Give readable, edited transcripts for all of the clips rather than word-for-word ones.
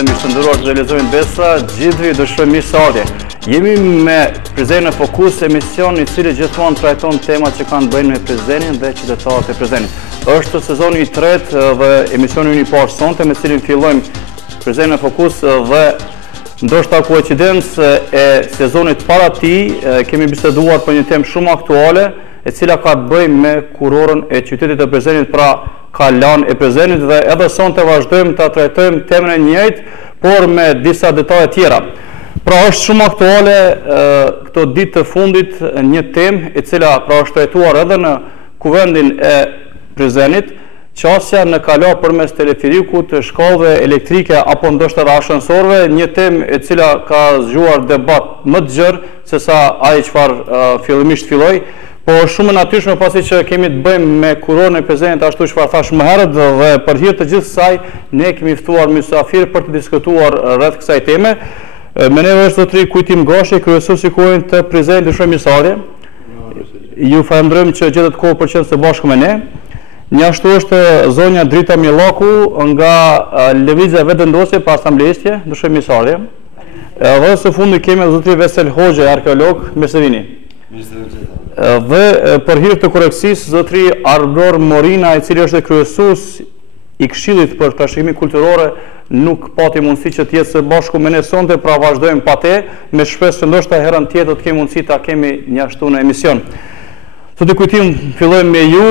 dhe mi shëndëruar të realizojnë besa, gjithëvi dëshojmë mirë se ardhje. Jemi me Prizren në Fokus, emision i cili gjithmonë trajton temat që kanë bëjnë me Prizrenin dhe qytetarët e Prizrenit. Është sezoni i tretë dhe emisioni i parë sonte me cilin fillojmë Prizren në Fokus dhe ndoshta koincidencë e sezonit para tij kemi biseduar për një temë shumë aktuale, e cila ka të bëjë me kurorën e qytetit të Prizrenit, pra Kalan e Prizrenit, dhe edhe sonte vazhdojmë ta trajtojmë temën e njëjtë, por me disa detaje tjera. Pra është shumë aktuale këto ditë të fundit një temë e cila pra është trajtuar edhe në kuvendin e Prizrenit, qasja në Kala përmes teleferikut, shkallëve elektrike apo ndoshta edhe ashensorëve, një temë e cila ka zgjuar debat më të gjerë se sa ai çfarë fillimisht filloi. Po shumë natyrshme pasi që kemi të bëjmë me kurorën e Prizrenit, ashtu çfarë thash më herët, dhe për hir të gjithë kësaj ne kemi ftuar mysafir për të diskutuar rreth kësaj teme. Me ne është zotëri Kujtim Gashi, kryesuesi i Kurorëve të Prizrenit, dëshoj mirësardhje. Ju falenderojmë që gjetët kohë për qenë së bashku me ne. Një ashtu është zonja Drita Millaku nga lëvizja vetëvendosje pa asamblejistje, dëshoj mirësardhje. Dhe së fundi kemi zotëri Vesel Hoxha, arkeolog, mirësevini. Dhe për hir të korrekcisë, zotëri Arbor Morina, i cili është kryesues i Këshillit për trashëgiminë kulturore, nuk pati mundësi që të jetë së bashku me ne sonte, pra vazhdojmë pa te, me shpresë që ndoshta herën tjetër të kemi mundësi ta kemi një ashtu në emision. Zoti Kujtim, fillojmë me ju,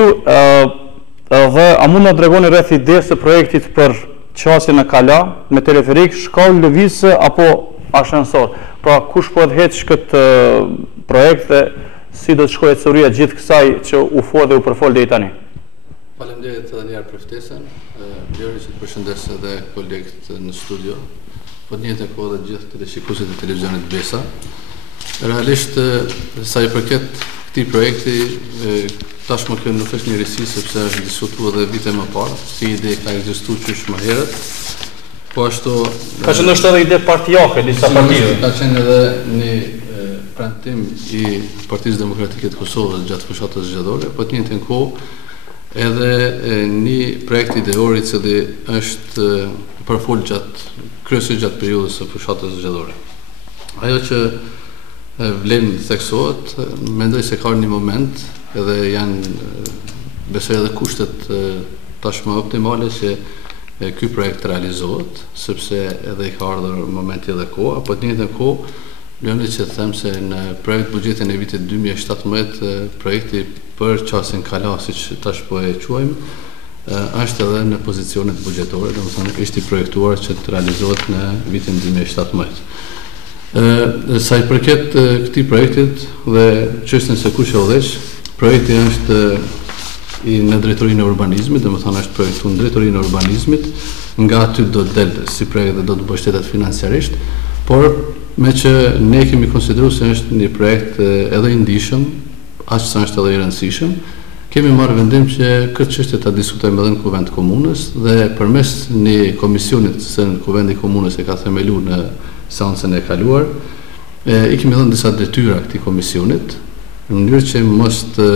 dhe a mund na tregoni rreth idesë së projektit për qasjen në Kala me teleferik, shkallë lëvizje apo ashensor? Pra kush po të heq këtë projekt dhe si do të shkojë historia gjithë kësaj që u fua dhe u përfol deri tani? Faleminderit edhe një herë për ftesën. Deri që të përshëndes edhe kolegët në studio, po të njëjtën kohë edhe gjithë teleshikuesit e televizionit Besa. Realisht sa i përket këtij projekti, tashmë kjo nuk është një risi sepse është diskutuar edhe vite më parë, si ide ka ekzistuar qysh më herët. Po ashtu ka qenë ndoshta edhe ide partijake disa partive. Ka qenë edhe një prantim i Partisë Demokratike të Kosovës gjatë fushatës zgjedhore, po të njëjtën kohë edhe një projekt ideor i cili është përfol kryesisht gjatë periudhës së fushatës zgjedhore. Ajo që vlen theksohet, mendoj se ka një moment edhe janë besoj edhe kushtet tashmë optimale që ky projekt realizohet, sepse edhe i ka ardhur momenti edhe koha, po të njëjtën kohë Lëni që të them se në projekt buxhetin e vitit 2017, projekti për qasjen Kala, siç tash po e quajmë, është edhe në pozicionet buxhetore, domethënë ishte i projektuar që të realizohet në vitin 2017. Sa i përket këtij projektit dhe çështën se kush e udhëheq, projekti është në drejtorinë e urbanizmit, domethënë është projektuar në drejtorinë e urbanizmit, nga aty do të del si projekt dhe do të mbështetet financiarisht, por me që ne kemi konsideruar se është një projekt edhe i ndihshëm, aq sa është edhe i rëndësishëm, kemi marrë vendim që këtë çështje ta diskutojmë edhe në kuvend të komunës dhe përmes një komisioni që në kuvendi i komunës e ka themeluar në seancën e kaluar, i kemi dhënë disa detyra këtij komisionit, në mënyrë që mos të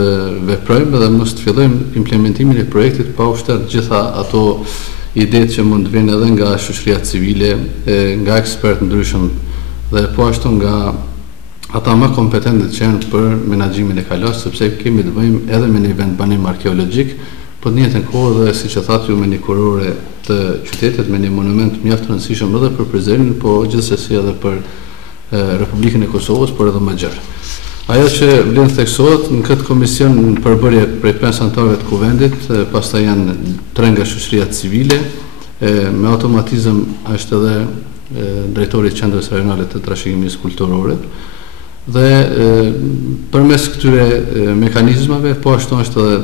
veprojmë dhe mos të fillojmë implementimin e projektit pa u shterë gjitha ato idetë që mund të vinë edhe nga shoqëria civile, nga ekspertë ndryshëm dhe po ashtu nga ata më kompetentët që janë për menaxhimin e Kalas, sepse kemi të bëjmë edhe me një vend banim arkeologjik, po të njëjtën kohë dhe siç e thatë ju me një kurore të qytetit, me një monument mjaft të rëndësishëm edhe për Prizrenin, po gjithsesi edhe për Republikën e Kosovës, por edhe më gjerë. Ajo që vlen theksohet në këtë komision në përbërje prej 5 anëtarëve të kuvendit, pastaj janë 3 nga shoqëria civile, me automatizëm është edhe drejtori i Qendrës Rajonale të Trashëgimisë Kulturore dhe përmes këtyre mekanizmave po ashtu është edhe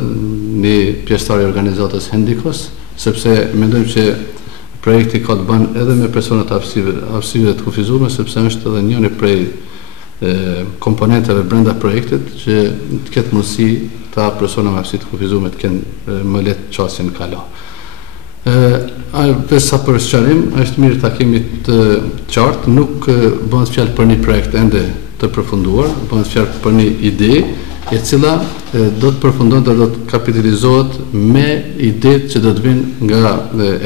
një pjesëtar i organizatës Hendikos, sepse mendojmë që projekti ka të bëjë edhe me persona të hapësirave të kufizuara, sepse është edhe njëri prej komponenteve brenda projektit që të ketë mundësi ta persona me hapësirë të kufizuara të kenë më lehtë qasjen Kala. Sa për sqarim, është mirë ta kemi të qartë, nuk bëhet fjalë për një projekt ende të përfunduar, bëhet fjalë për një ide e cila do të përfundon dhe do të kapitalizohet me idetë që do të vinë nga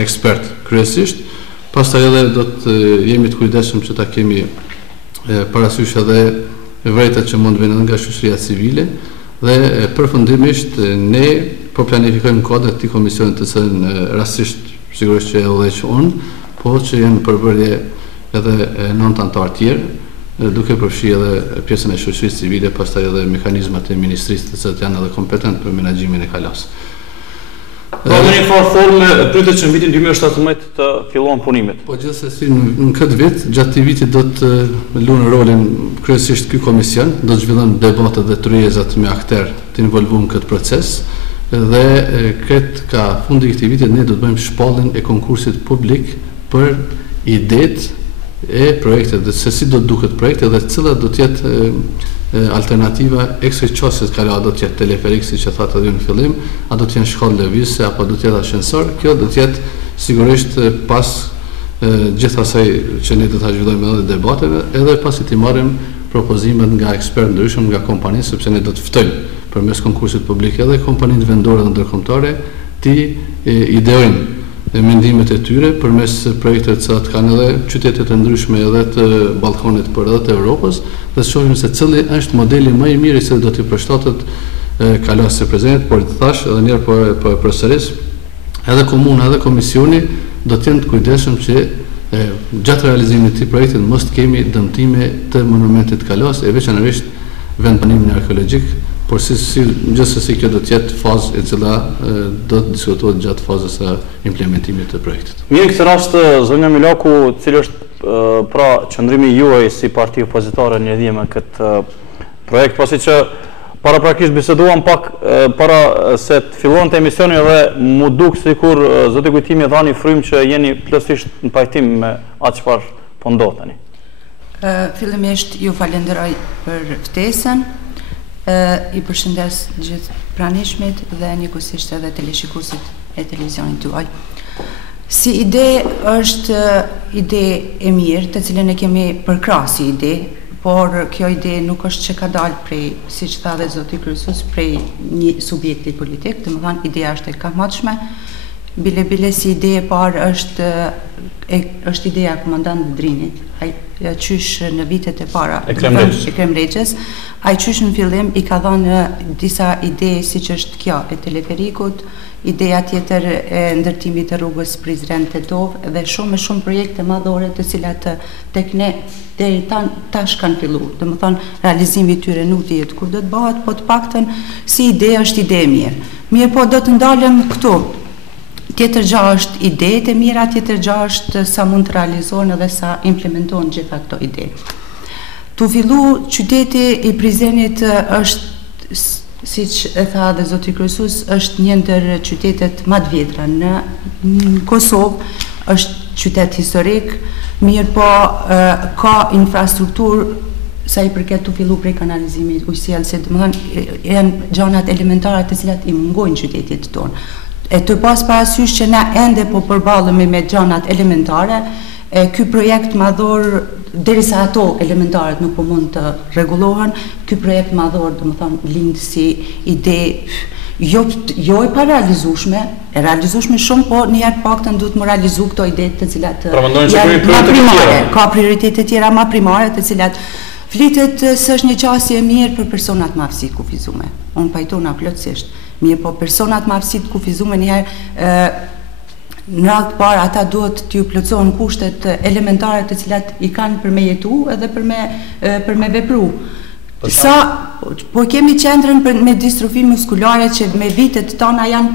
ekspert kryesisht, Pastaj edhe do të jemi të kujdesshëm që ta kemi parasysh edhe vërejtat që mund vjen nga shoqëria civile dhe përfundimisht ne po planifikojmë kodet të komisionit të cilën rastisht sigurisht që edhe që unë, po që janë përbërje edhe 9 anëtar tjerë, duke përfshi edhe pjesën e shoqërisë civile, pastaj edhe mekanizmat e ministrisë të cilët janë edhe kompetent për menaxhimin e kalas. Pra në një farë forme pritet që në vitin 2017 të fillon punimit. Po gjithsesi në këtë vit, gjatë këtij viti do të luajë rolin kryesisht ky komision, do të zhvillojmë debate dhe tryezat me aktorë të involvuar në këtë proces dhe këtë ka fundi i këtij viti ne do të bëjmë shpalljen e konkursit publik për idetë e projektet dhe se si do të duket projekti dhe cilat do të jetë alternativa ekstraqosjes kala do të jetë teleferik siç e thatë edhe në fillim, a do të jenë shkollë lëvizje apo do të jetë ashensor, kjo do të jetë sigurisht pas gjithë asaj që ne do ta zhvillojmë edhe debateve, edhe pasi të marrim propozimet nga ekspertë ndryshëm nga kompanitë, sepse ne do të ftojmë përmes konkursit publik edhe kompanitë vendore dhe ndërkombëtare të ideojnë mendimet e tyre përmes projekteve të cilat kanë edhe qytete të ndryshme edhe të Ballkanit por edhe të Evropës dhe shohim se cili është modeli më i mirë i cili do t'i përshtatet kalas së prezent, por të thash edhe një herë po përsëris, edhe komuna edhe komisioni do të jenë të kujdesshëm që gjatë realizimit të projektit mos të kemi dëmtime të monumentit kalas e veçanërisht vendbanimin arkeologjik, por gjithsesi kjo do të jetë fazë e cila do të diskutohet gjatë fazës së implementimit të projektit. Mirë, në këtë rast zonja Milaku, cili është pra qëndrimi juaj si parti opozitare në lidhje me këtë projekt, pasi që paraprakisht biseduam pak para se të fillonte emisioni dhe mu duk sikur zoti Kujtimi dhani frymë që jeni plotësisht në pajtim me atë çfarë po ndodh tani. Fillimisht ju falenderoj për ftesën. I përshëndes gjithë pranishmit dhe njëkohësisht edhe teleshikuesit e televizionit tuaj. Si ide është ide e mirë, të cilën e kemi përkrahë si ide, por kjo ide nuk është që ka dalë prej, siç tha dhe zoti kryesues, prej një subjekti politik, domethënë ideja është e kamatshme. Bile si ide e parë është ideja e komandant Drinit, qysh në vitet e para e Kremreqës, ai qysh në fillim i ka dhënë disa ide siç është kjo e teleferikut, ideja tjetër e ndërtimit të rrugës Prizren-Tetov dhe shumë projekte madhore të cilat tek ne deri tash kanë filluar. Domethënë realizimi i tyre nuk dihet kur do të bëhet, po të paktën si ide është ide e mirë. Mirë, po do të ndalem këtu. Tjetër gjë është idetë e mira, tjetër gjë është sa mund të realizohen edhe sa implementohen gjitha këto ide. Tu fillu qyteti i Prizrenit është, siç e tha dhe zoti kryesues, është një ndër qytetet më të vjetra në Kosovë, është qytet historik, mirë po ka infrastrukturë sa i përket tu fillu prej kanalizimit ujësjellse, domethënë janë gjanat elementare të cilat i mungojnë qytetit tonë. E të pas parasysh që na ende po përballemi me gjanat elementare, ky projekt madhor, derisa ato elementaret nuk po mund të rregullohen, ky projekt madhor, domethënë lind si ide jo e parealizueshme, e realizueshme shumë, po një herë paktën duhet të realizu këto ide të cilat janë më primare, ka prioritete tjera më primare të cilat flitet se është një qasje e mirë për personat me aftësi kufizume. Unë pajtona plotësisht. Mirë, po personat me aftësi të kufizume njëherë në radhë të parë ata duhet t'ju plotësohen kushtet elementare të cilat i kanë për me jetu edhe për me vepru. Po kemi qendrën me distrofi muskulare që me vitet tona janë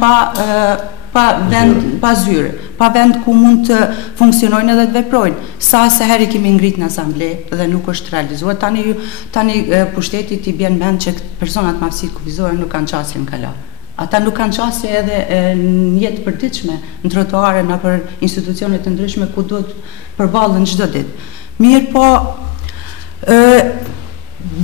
pa zyre, pa vend ku mund të funksionojnë edhe të veprojnë. Sa se heri kemi ngrit në asamble dhe nuk është realizuar, tani pushtetit i bjen mend që personat me aftësi kufizore nuk kanë qasje në kala. Ata nuk kanë qasje edhe në jetë përditshme, në trotuare, në për institucionet të ndryshme ku duhet përballen çdo ditë. Mirë po,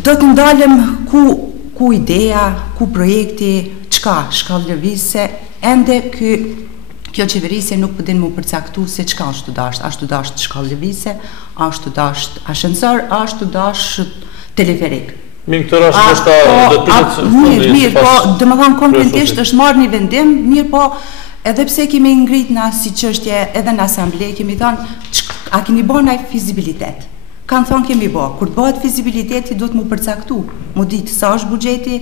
do të ndalem ku ideja, ku projekti, çka shkallë lëvizse, ende kjo qeverisje nuk përdin mu përcaktu se çka është të dasht. Ashtu dasht shkallë lëvizse, ashtu dasht ashensor, ashtu dasht teleferik. Mirë, këtë rast është do të mirë, po, domethënë konkretisht është marrë një vendim, mirë po edhe pse kemi ngrit na si çështje edhe në asamble, kemi thënë, a kemi bërë ndaj fizibilitet? Kanë thonë kemi bërë. Kur të bëhet fizibiliteti, duhet mu përcaktu, mu ditë sa është buxheti,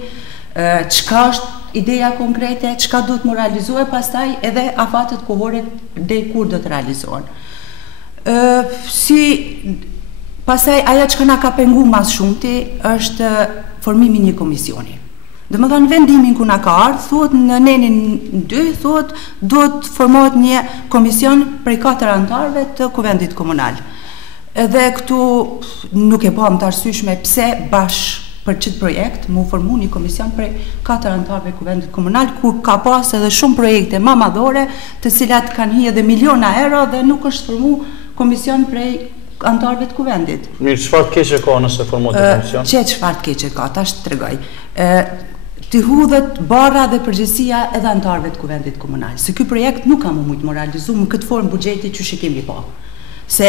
çka është ideja konkrete, çka duhet mu realizohet, pastaj edhe afatet kohore deri kur do të realizohen. Pastaj ajo që na ka pengu mas shumti është formimi një komisioni. Dhe më thënë vendimin ku na ka ardhë, thuhet në nenin 2, thuhet duhet formohet një komision prej 4 anëtarëve të kuvendit komunal. Edhe këtu nuk e pam të arsyeshme pse për çit projekt mu formu një komision prej 4 anëtarëve kuvendit komunal, kur ka pas edhe shumë projekte madhore, të cilat kanë hi edhe miliona euro dhe nuk është formu komision prej anëtarëve të kuvendit. Mirë, çfarë të keqe ka nëse formohet një komision? Çfarë të keqe ka, tash të tregoj. Të hudhet barra dhe përgjegjësia edhe anëtarëve të kuvendit komunal. Se ky projekt nuk ka mujt moralizu në këtë formë buxheti që e kemi pa. Se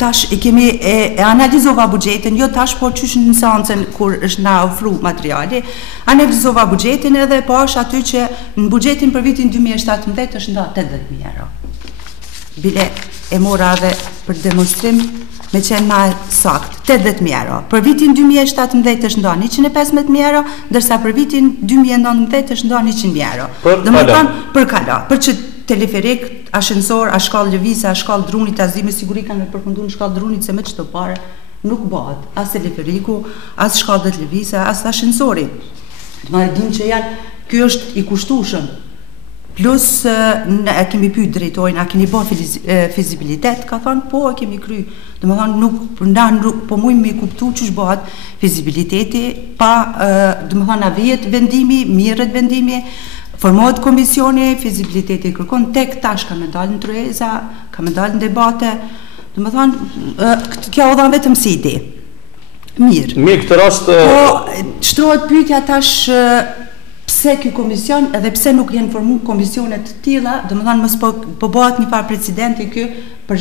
tash e analizova buxhetin, jo tash, por qysh në seancën kur është na ofru materiali, analizova buxhetin edhe pash aty që në buxhetin për vitin 2017 është nda 80.000 euro. Bile e mora dhe për demonstrim me qenë ma sakt, 80.000 euro. Për vitin 2017 është nda 115.000 euro, dërsa për vitin 2019 është nda 100.000 euro. Për kala, për që teleferik, ashensor, a shkallë lëvisa, a shkallë drunit, a zime siguri kanë me përfundu në shkallë drunit, se me qëto pare nuk bëhet, as teleferiku, as shkallë dhe lëvisa, as ashensori. Ma e dim që janë, kjo është i kushtushëm. Plus, e kemi pyet drejtorin, a keni bërë fizibilitet, ka thonë, po e kemi kry. Dhe më thonë, nuk po mujmë me kuptu që shbohat fizibiliteti, pa, dhe më thonë, a vijet vendimi, mirët vendimi, formohet komisioni, fizibiliteti kërkon, tek tash ka me dalë në trueza, ka me dalë në debate, dhe më thonë, kjo o dhanë vetëm si ide. Mirë. Mirë, këtë rast... Po, shtrohet pyetja tash, pse ky komision, edhe pse nuk janë formu komisionet të tilla, do të thonë mos po bëhet një farë precedenti ky për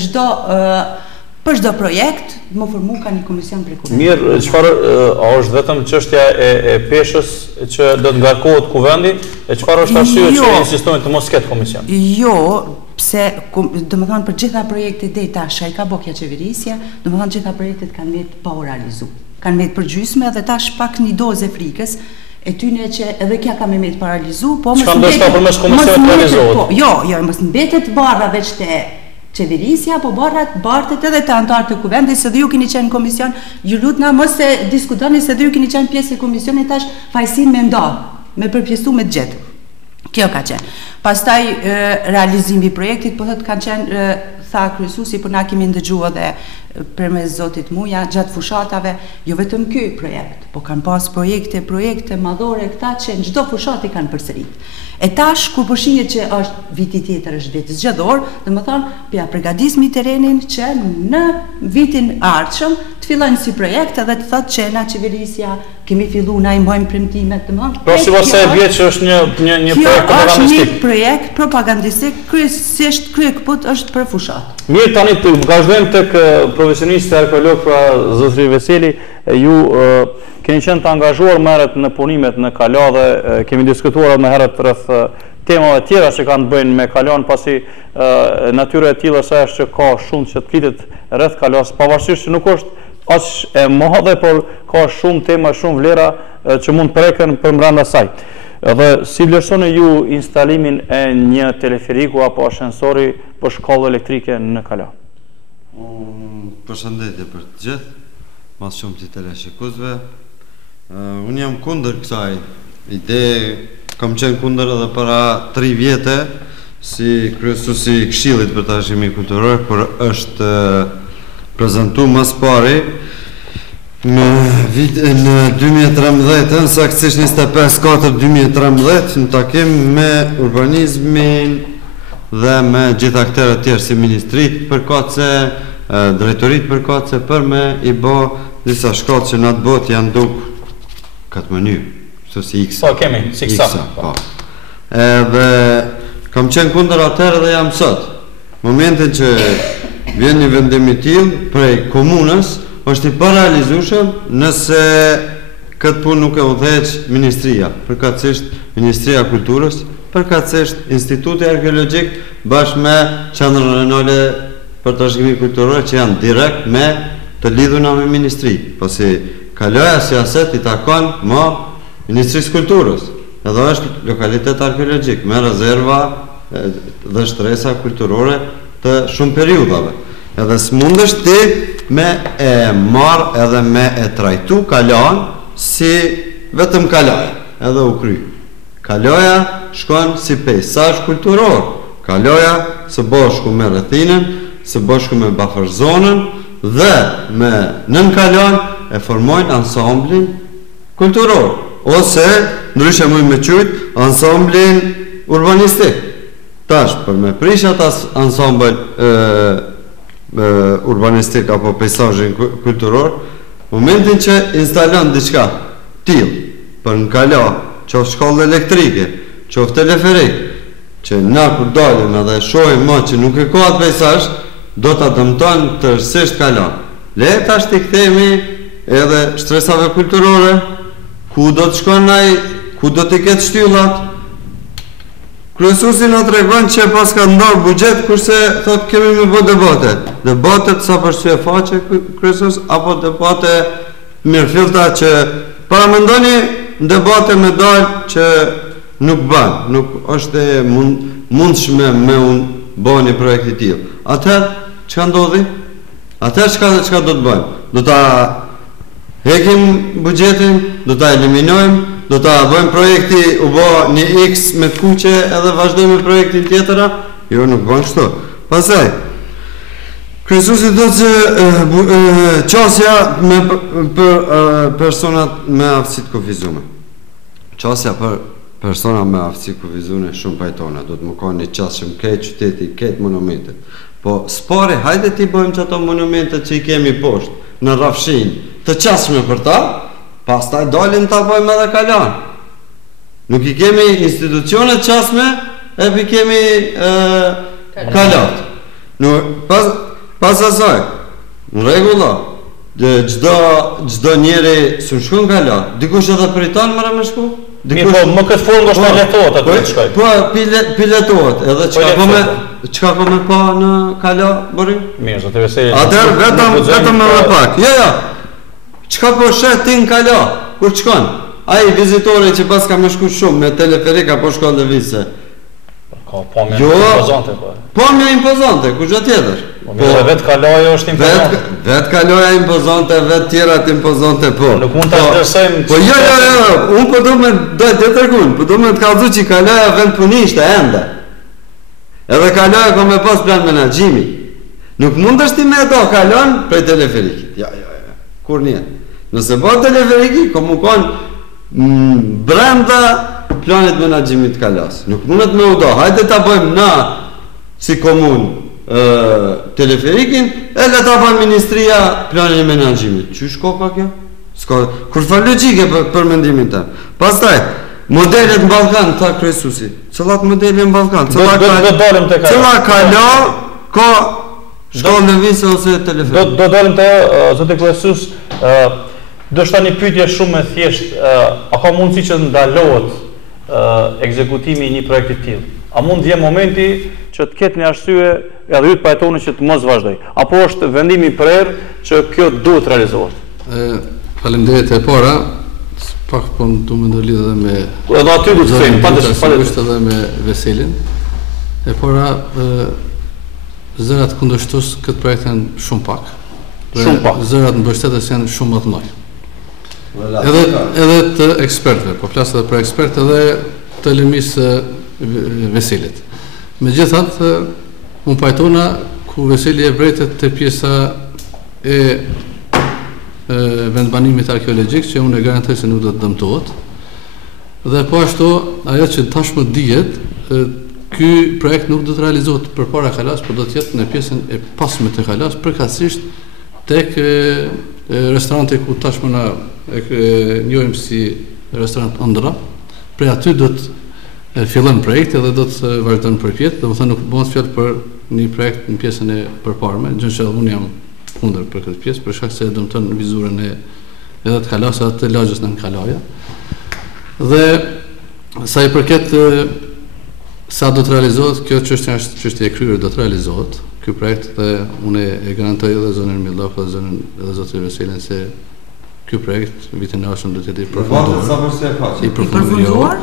çdo projekt, më formu ka një komision për kuvendin. Mirë, çfarë është vetëm çështja e peshës që do të ngarkohet kuvendi, e çfarë është arsye që insistojnë të mos ketë komision? Jo, pse do të thonë për gjitha projektet deri tash ai ka bokja qeverisja, do të thonë gjitha projektet kanë mjet pa u realizuar. Kanë mjet përgjysme dhe tash pak një dozë frikës. E tyne që edhe kja ka me me të paralizu, po mos mbetet barra veç të qeverisja, po bartet edhe të antarë të kuvendit, se dhe ju keni qenë komision, ju lutna mos se diskutoni se dhe ju keni qenë pjesë e komisionit tash fajsin me nda, me përpjestu me të gjithë. Kjo ka qenë. Pastaj realizimi projektit, po thëtë kanë qenë, tha kryesuesi, po na kemi ndëgjua dhe përmes zotit Muja, gjatë fushatave, jo vetëm ky projekt, po kanë pas projekte madhore këta që në çdo fushat i kanë përsërit. E tash, kur përshinjet që është viti tjetër është viti zgjedhor, dhe më thonë, pja përgatismi terenin që në vitin ardhshëm të fillojnë si projekt edhe të thotë që na qeverisja kemi fillu, na i mbojmë premtimet të mëndë. Pra si vase e bje që është një projekt propagandistik? Kjo është një projekt propagandistik, kryesisht kryekput është për fushat. Mirë, tani të vazhdojmë tek profesionistë arkeolog, pra zotëri Veseli, ju keni qenë të angazhuar më herët në punimet në Kala dhe kemi diskutuar më herët rreth temave tjera që kanë të bëjnë me Kalon, pasi natyra e tillë është që ka shumë që të flitet rreth Kalas, pavarësisht që nuk është aq e madhe, por ka shumë tema, shumë vlera që mund të preken përbrenda saj. Dhe si vlerësoni ju instalimin e një teleferiku apo ashensori për shkollë elektrike në Kala? Përshëndetje për të gjithë, mas shumë të teleshikuesve. Unë jam kundër kësaj ide, kam qenë kundër edhe para 3 vjete si kryesuesi i Këshillit për Trashëgimi Kulturor, por është prezantuar më së pari në 2013, saktësisht 25/4/2013, në takim me urbanizmin dhe me gjitha aktorët tjerë si ministrit përkatëse, drejtorit përkatëse, për me i bë disa shkallë që në atë botë janë duk këtë mënyrë, kështu si X. Po, kemi, si X. Po. Edhe kam qenë kundër atëherë dhe jam sot. Momentin që vjen një vendim i tillë prej komunës, është i parealizueshëm nëse këtë punë nuk e udhëheq ministria, përkatësisht Ministria e Kulturës, përkatësisht Instituti Arkeologjik bashkë me Qendrën Renale për Trashëgimi Kulturor që janë direkt me të lidhuna me ministri, pasi Kaloja si aset I takon më Ministrisë Kulturës, edhe është lokalitet arkeologjik me rezerva dhe shtresa kulturore të shumë periudhave. Edhe s'mundesh ti me e marr edhe me e trajtu Kalojan si vetëm Kaloja, edhe u kry. Kaloja shkon si pejsazh kulturor. Kaloja së bashku me rrethinën, së bashku me buffer zonën dhe me nën Kalojan e formojnë ansamblin kulturor, ose ndryshe mund me quajt ansamblin urbanistik. Tash për me prish atë ansambël urbanistik apo peizazhin kulturor, momentin që instalon diçka tillë për në Kalo, qoftë shkollë elektrike, qoftë teleferik, që na kur dalim edhe shohim më që nuk e ka atë peizazh, do ta dëmton tërësisht Kalo. Le tash t'i kthehemi edhe shtresave kulturore, ku do të shkon ai, ku do të ketë shtyllat. Kryesuesi na tregon që pas ka ndar buxhet, kurse thot kemi me bë debate. Debatet sa përshtyje faqe kryesues apo debate mirëfillta që para mendoni debate me dal që nuk bën, nuk është e mundshme me bëni projekt I tillë. Atëherë çka ndodhi? Atëherë çka do të bëjmë? Do ta hekim buxhetin, do ta eliminojmë, do ta bëjmë projekti u bë një X me kuqe edhe vazhdojmë me projektin tjetëra? Jo, nuk bën kështu. Pastaj kryesuesi thotë se qasja për personat me aftësi të kufizuar. Qasja për persona me aftësi kufizuar shumë pajtona, do të më kanë një qasëm këtë qyteti, këtë monumentet. Po spore, hajde ti bëjmë që ato monumentet që I kemi poshtë, në rrafshin, të qasme për ta, pastaj dalin ta bëjmë edhe Kalojan. Nuk I kemi institucionet qasme, epi kemi Kalot. Pas asaj, në rregulla, çdo njeri s'u shkon Kalot, dikush edhe priton më me shku. Më këtë formë është me letohet atë të shkoj. Po, piletohet, edhe çka po me pa në Kalo, bërim? Mirë, zotë Veseli. Atëherë vetëm edhe pak. Jo. Çka po shet ti në Kalo, kur shkon? Ai vizitori që pas ka më shku shumë me teleferik apo shkon lëvizse. Ka pamje impozante po. Pamje impozante, kush gjë tjetër? Po vetë Kaloja është impozante. Vetë Kaloja impozante, vetë tjerat impozante po. Nuk mund ta vlerësojmë. Po jo, unë po do të tregun, po do të kallëzoj që Kaloja vend punishte ende. Edhe Kaloja ka me pas plan menaxhimi. Nuk mundesh ti me ato Kalon prej teleferikit. Ja. Kur një. Nëse bëhet teleferiki, komunikon brenda planit menaxhimit të Kalos. Nuk mundet me udo. Hajde ta bëjmë na si komunë teleferikin, e le ta bëjmë ministria planin e menaxhimit. Çish koka kjo? S'ka kur fa logjike për mendimin tëm. Pastaj modelet në Ballkan tha kryesuesi. Cilat modele në Ballkan? Do dalim te Kalo. Cilla Kalo ka shkollë lëvizje ose teleferik? Do dalim te zotë kryesues. Do shta një pyetje shumë e thjeshtë, a ka mundësi që ndalohet ekzekutimi I një projekti të tillë? A mund vjen momenti që të ketë një arsye edhe ju të pajtoni që të mos vazhdoj? Apo është vendimi I prerë që kjo duhet realizohet? Faleminderit e para, pak po du më ndërlidh edhe me edhe aty du të themi, padyshim edhe me Veselin. E para, zërat kundërshtues këtë projekt janë shumë pak. Shumë pak. Zërat mbështetës janë shumë më të mëdha. Edhe të ekspertëve, po flas edhe për ekspertë edhe të lëmisë Veselit. Megjithatë, unë pajtona ku Veseli e vretet te pjesa e vendbanimit arkeologjik që unë e garantoj se nuk do të dëmtohet. Dhe po ashtu, ajo që tashmë dihet, ky projekt nuk do të realizohet përpara Kalas, por do të jetë në pjesën e pasme të Kalas, përkatësisht tek restorante ku tashmë na e njohim si restorant Ëndra. Prej aty do të fillon projekti dhe do të vazhdon përpjet, domethënë nuk bëhet fjalë për një projekt në pjesën e përparme, gjë që unë jam kundër për këtë pjesë, për shkak se dëmton vizurën e edhe të Kalasë dhe të lagjës në Kalaja. Dhe sa I përket Sa do të realizohet, kjo çështja është çështje e kryer, do të realizohet ky projekt dhe unë e garantoj edhe zonën Millok dhe zonën edhe zotin Veselin se ky projekt vitin e ardhshëm do të jetë i përfunduar.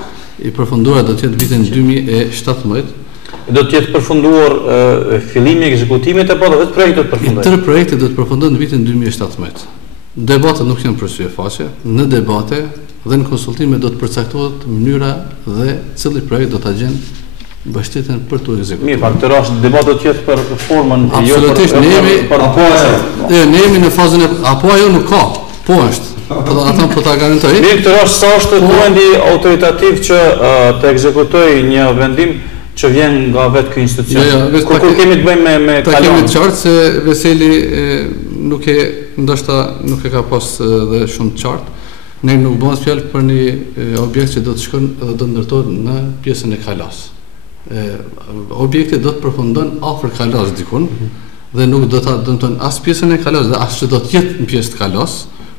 I përfunduar do të jetë vitin 2017. Do të jetë përfunduar fillimi i ekzekutimit apo do vetë projekti do të përfundojë? Tërë projekti do të përfundohet në vitin 2017. Debatet nuk janë për syfaqe, në debate dhe në konsultime do të përcaktohet mënyra dhe cili projekt do ta gjenë mbështetjen për të ekzekutuar. Mirë, në këtë rast debati do të jetë për formën e jo për ne jemi në fazën e apo ajo nuk ka, po është. Ata po ta garantoj. Në këtë rast sa është vendi autoritativ që të ekzekutojë një vendim që vjen nga vetë ky institucion. Kur kemi të bëjmë me kalon. Ta kemi të qartë se Veseli ndoshta nuk e ka pas dhe shumë të qartë. Ne nuk bëhet fjalë për një objekt që do të shkon dhe do të ndërtohet në pjesën e kalas. Objekti do të përfundon afër kalas dikun dhe nuk do ta dëmton as pjesën e kalas dhe as që do të jetë në pjesë të kalas,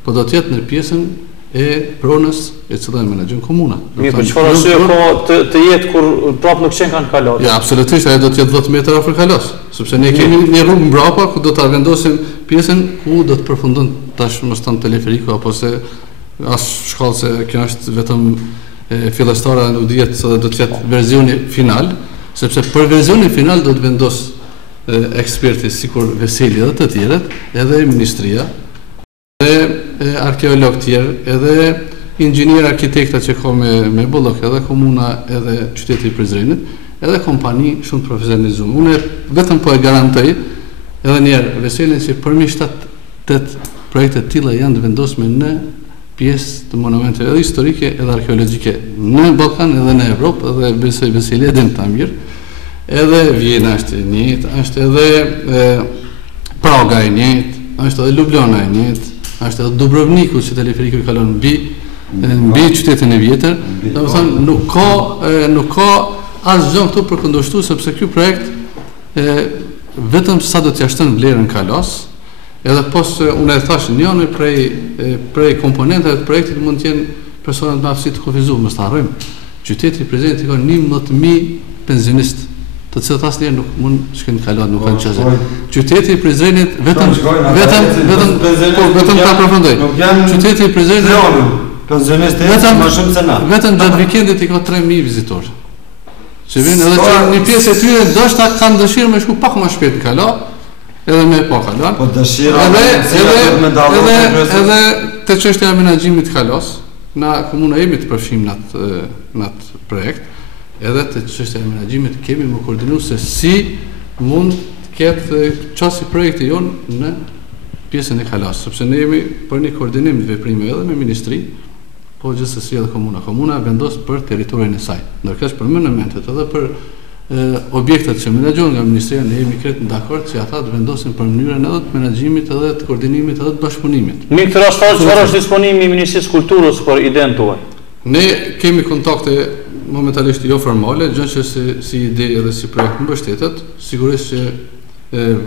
po do të jetë në pjesën e pronës e cila e menaxhon komuna. Mirë, po çfarë arsye ka të jetë kur prapë nuk kanë kalas? Ja, absolutisht, ajo do të jetë 10 metra afër kalas, sepse ne kemi një rrugë mbrapa ku do ta vendosim pjesën ku do të përfundon tash mos tan teleferiku apo se as shkallë se kjo është vetëm fillestare nuk dihet se do të jetë versioni final, sepse për versionin final do të vendos eksperti sikur Veseli dhe të tjerët, edhe ministria, edhe arkeolog tjerë, edhe inxhinier arkitekta që ka me Bollok, edhe komuna, edhe qyteti i Prizrenit, edhe kompani shumë profesionalizuar. Unë vetëm po e garantoj edhe një herë Veselin që përmi 7-8 projekte të tilla janë të vendosme në pjesë të monumente edhe historike edhe arkeologjike në Ballkan edhe në Evropë, edhe besoj Veseli e din ta mirë. Edhe Vjena është e njëjtë, është edhe Praga e njëjtë, është edhe Ljubljana e njëjtë, është edhe Dubrovniku që teleferiku i kalon mbi qytetin e vjetër. Domethënë nuk ka asgjë këtu për kundërshtuar sepse ky projekt vetëm sa do t'ia shton vlerën kalas. Edhe pos unë e thash njëri prej komponenteve të projektit mund të jenë personat me aftësi të kufizuar, mos ta harrojmë. Qyteti i Prizrenit ka 11.000 penzionistë, të cilët asnjëherë nuk mund të shkojnë kalat, nuk kanë çështje. Qyteti i Prizrenit vetëm ta përfundoj. Qyteti i Prizrenit penzionistë janë më shumë se na. Vetëm gjatë vikendit i ka 3.000 vizitorë. Që vjen edhe që një pjesë e tyre ndoshta kanë dëshirë me shku pak më shpejt në kala, edhe me pa kalan. Po dëshira edhe te çështja e menaxhimit të kalas, na komuna jemi të përfshim në atë projekt, edhe te çështja e menaxhimit kemi më koordinuar se si mund të ketë çasti projekti jon në pjesën e kalas, sepse ne jemi për një koordinim të veprimeve edhe me ministri, po gjithsesi edhe komuna. Komuna vendos për territorin e saj. Ndërkohë për monumentet edhe për objektet që menaxhohen nga ministria ne jemi krejt dakord që ata të vendosin për mënyrën edhe të menaxhimit edhe të koordinimit edhe të bashkëpunimit. Në këtë rast çfarë është disponimi i Ministrisë së Kulturës për idenë tuaj? Ne kemi kontakte momentalisht jo formale, gjë që si ide edhe si projekt mbështetet, sigurisht që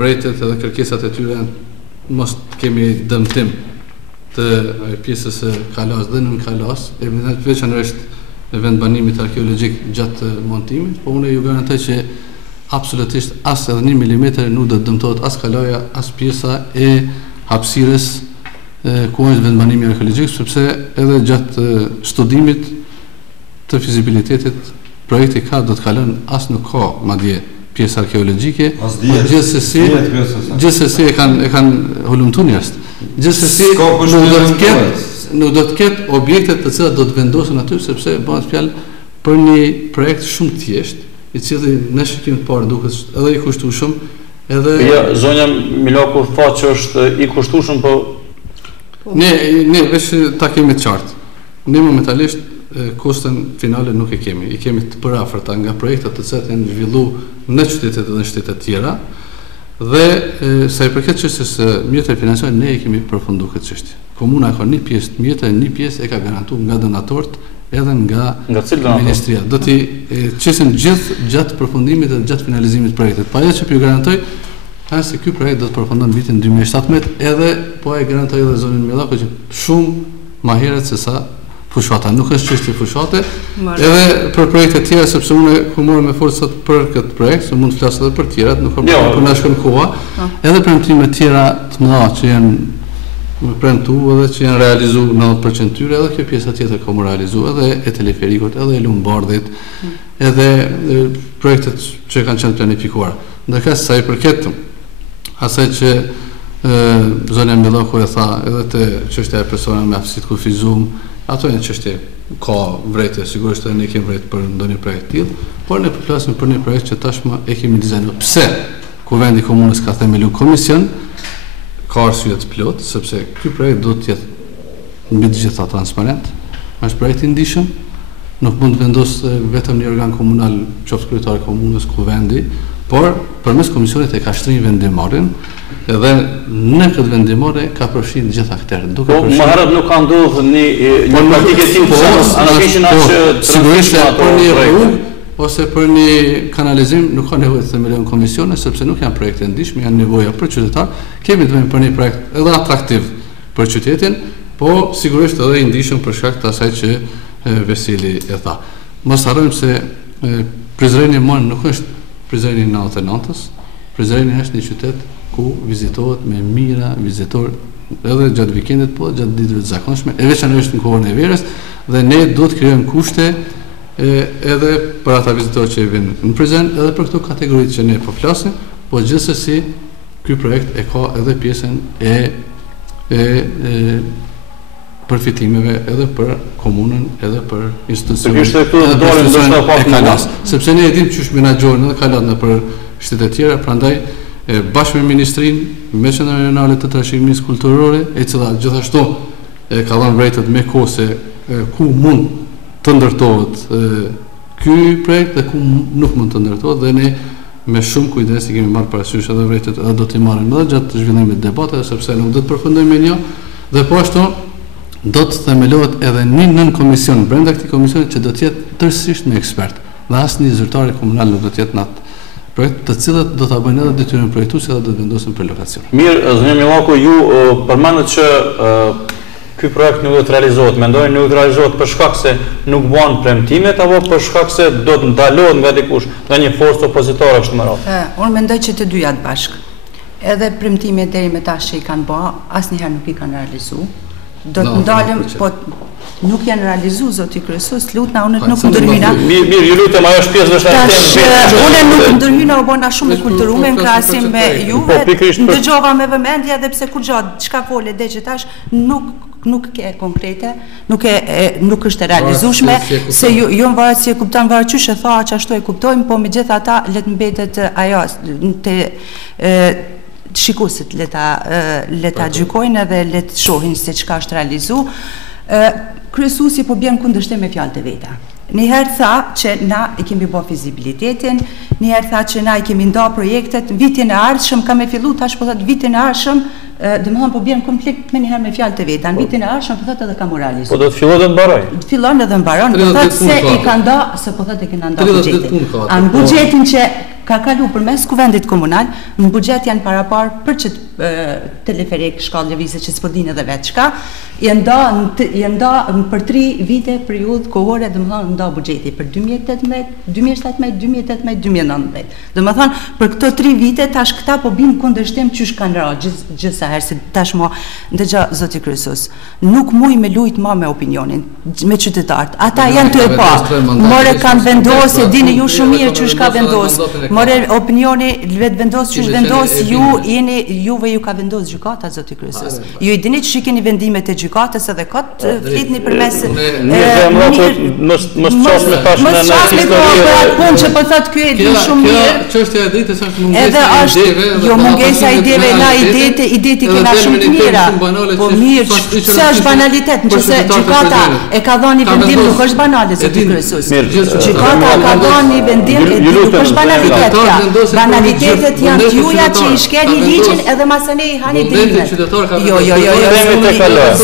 vërejtet edhe kërkesat e tyre mos kemi dëmtim të pjesës së kalas dhe nën kalas, veçanërisht vendbanimit arkeologjik gjatë montimit, po unë ju garantoj që absolutisht as edhe 1 milimetër nuk do të dëmtohet as kalaja, as pjesa e hapësirës ku është vendbanimi arkeologjik, sepse edhe gjatë studimit të fizibilitetit projekti do të kalon as nuk ka madje pjesë arkeologjike, gjithsesi e kanë hulumtuar njerëz. Gjithsesi nuk do të ketë objekte të cilat do të vendosen aty sepse bëhet fjalë për një projekt shumë të thjeshtë, i cili në shikim të parë duket edhe i kushtueshëm, edhe zonja Miloku tha që është i kushtueshëm, po ne veç ta kemi të qartë. Ne momentalisht kostën finale nuk e kemi. I kemi të përafërta nga projektet të cilat janë zhvilluar në qytetet dhe në shtete të tjera. Dhe sa i përket çështjes së mjeteve financiare ne e kemi përfunduar këtë çështje. Komuna ka një pjesë të mjete, një pjesë e ka garantuar nga donatorët edhe nga ministria. Do t'i çesim gjithë gjatë përfundimit dhe gjatë finalizimit të projektit. Pa që ju garantoj se ky projekt do të përfundon në vitin 2017, edhe po e garantoj edhe zonën Millaku që shumë më herët se sa fushata, nuk është çështje fushate, edhe për projekte tjera, sepse unë ku morëm me forcë sot për këtë projekt, se mund të flas edhe për tjerat, nuk kam për na shkon koha, edhe premtime tjera të mëdha që janë premtuar edhe që janë realizuar 90% tyre, edhe kjo pjesa tjetër ka realizuar, edhe e teleferikut, edhe e Lombardit, edhe projektet që kanë qenë planifikuara. Ndërka sa i përket asaj që zonja Miloko e tha, edhe të çështja e personave me aftësi të kufizuar, ato janë çështje ka vrejtje, sigurisht edhe ne kemi vrejtë për ndonjë projekt tillë, por ne përflasim për një projekt që tashmë e kemi dizajnuar. Pse Kuvendi i Komunës ka themeluar komision, ka arsye të plot, sepse ky projekt do të jetë mbi të gjitha transparent, është projekt i ndihshëm, nuk mund të vendosë vetëm një organ komunal, qoftë kryetari i komunës, Kuvendi, por përmes komisionit e ka shtrirë vendimarrjen, edhe në këtë vendimore ka përfshirë gjitha aktorët. Po më herët nuk ka ndodhur një praktike tillë analishin që sigurisht për një rrugë ose për një kanalizim nuk ka nevojë të themelojnë komisione, sepse nuk janë projekte ndihshme, janë nevoja për qytetar. Kemi të bëjmë për një projekt edhe atraktiv për qytetin, po sigurisht edhe i ndihshëm për shkak të asaj që Vesili e tha. Mos harrojmë se Prizreni nuk është Prizreni 99-s, Prizreni është një qytet ku vizitohet me mijëra vizitor edhe gjatë vikendit, po gjatë ditëve të zakonshme, e veçanërisht në kohën e verës, dhe ne do të krijojmë kushte edhe për ata vizitorë që vinë në Prizren, edhe për këto kategoritë që ne po flasim, po gjithsesi ky projekt e ka edhe pjesën e përfitimeve edhe për komunën, edhe për institucionet. Sepse ne e dim çysh menaxhojnë edhe kalat në për shtetet tjera, prandaj bashkë me ministrinë, me Qendrën Rajonale të Trashëgimisë Kulturore, e cila gjithashtu ka dhënë vërtet me kohë se ku mund të ndërtohet ky projekt dhe ku nuk mund të ndërtohet, dhe ne me shumë kujdes i kemi marrë parasysh edhe vërtet edhe do t'i marrim edhe gjatë zhvillimit të debateve, sepse nuk do të përfundojmë me një, dhe po ashtu do të themelohet edhe një nën komision brenda këtij komisioni që do të jetë tërësisht me ekspert, dhe asnjë zyrtar komunal nuk do të jetë në atë projekt, të cilët do ta bëjnë edhe detyrën projektuese dhe do të vendosen për lokacion. Mirë, zonja Miloko, ju përmendët që ky projekt nuk do të realizohet. Mendojnë nuk do të realizohet për shkak se nuk bën premtimet apo për shkak se do të ndalohet nga dikush, nga një forcë opozitore kështu më radh? Unë mendoj që të dyja të bashkë. Edhe premtimet deri me tash që i kanë bërë, asnjëherë nuk i kanë realizuar. Do të ndalem, po nuk janë realizuar, zoti kryesues, lutna, unë nuk ndërhyna. Mirë, ju lutem, ajo është pjesë është temë. Unë nuk ndërhyna, u bëna shumë e kulturuar në krahasim me juve. Dëgjova me vëmendje edhe pse kur gjatë çka fole deri tash nuk e konkrete, nuk është e realizueshme, se jo varet si e kupton, varet çysh e tha, ashtu e kuptojmë, po megjithatë le të mbetet ajo te shikuesit le ta gjykojnë edhe le të shohin se çka është realizuar. Kryesuesi po bën kundërshtim me fjalët e veta. Njëherë tha që na i kemi bërë fizibilitetin, njëherë tha që na i kemi nda projektet, vitin e ardhshëm ka me fillu, tash po thot vitin e ardhshëm, domethënë po bën konflikt me njëherë me fjalët e veta. Në vitin e ardhshëm po thot edhe ka moralizuar. Po do të fillojë dhe mbaroj. Fillon edhe mbaron, po thot se i ka nda, se po thot e kena nda buxhetin. Në buxhetin që ka kalu përmes Kuvendit Komunal, në buxhet janë parapar për që teleferik shkallë lëvizje që s'po dinë edhe vetë çka, janë nda për 3 vite periudhë kohore, domethënë nda buxheti për 2018, 2017, 2018, 2019. Domethënë për këto 3 vite tash këta po bin kundërshtim çysh kanë ra gjithsesi se tashmë ndëgja zoti kryesues. Nuk muj me lut më me opinionin, me qytetarët. Ata janë ty e pa. More kanë vendosë, dini ju shumë mirë çysh ka vendosë. More opinioni vetë vendos çysh vendos, juve ju ka vendos gjykata zoti kryesues. Ju i dini ç'i keni vendimet e gjykatës edhe kot flitni përmes mos ços me tash në histori punë që po thot ky e di shumë mirë. Çështja e ditës është mungesa edhe është jo mungesa e ideve, na ideti kena shumë të mira. Po mirë, pse është banalitet, nëse gjykata e ka dhënë vendim nuk është banale zoti kryesues. Gjykata ka dhënë vendim nuk është banalitet. Banalitetet janë juja që i shkeni ligjin edhe masane i hani dritën. Jo.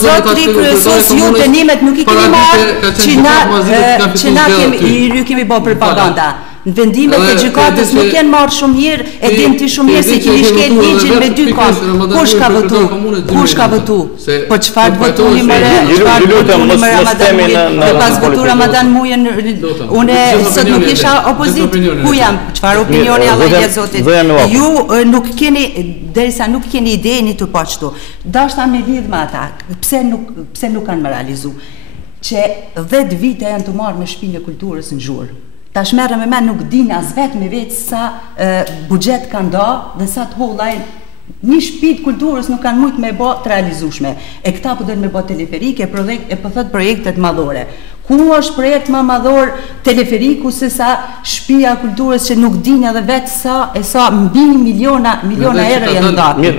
Zotri kryesues, ju dënimet nuk i keni marrë që na kemi bërë propaganda. në vendimet e gjykatës nuk janë marrë shumë herë, e dim ti shumë herë se keni shkel ligjin me 2 kom. Kush ka votu? Kush ka votu? Po çfarë votoni më? Çfarë votoni më Ramadan muajin? Me pas votu Ramadan muajin, unë sot nuk isha opozit. Ku jam? Çfarë opinioni Allah i Zotit? Ju nuk keni, derisa nuk keni ideni të pashtu. Dashta me lidh me ata. Pse nuk kanë më realizu? Që 10 vite janë të marrë me shtëpinë e kulturës në zhurë. Tash merrem me nuk dinë as vetë me vetë sa buxhet kanë da dhe sa të hollajnë. Një shtëpi të kulturës nuk kanë mujt me bë të realizueshme. E këta po dojnë me bë teleferike, e po thot projektet madhore. Ku është projekt më madhor teleferiku se sa shtëpia e kulturës që nuk dinë edhe vetë sa mbi miliona euro janë dalë.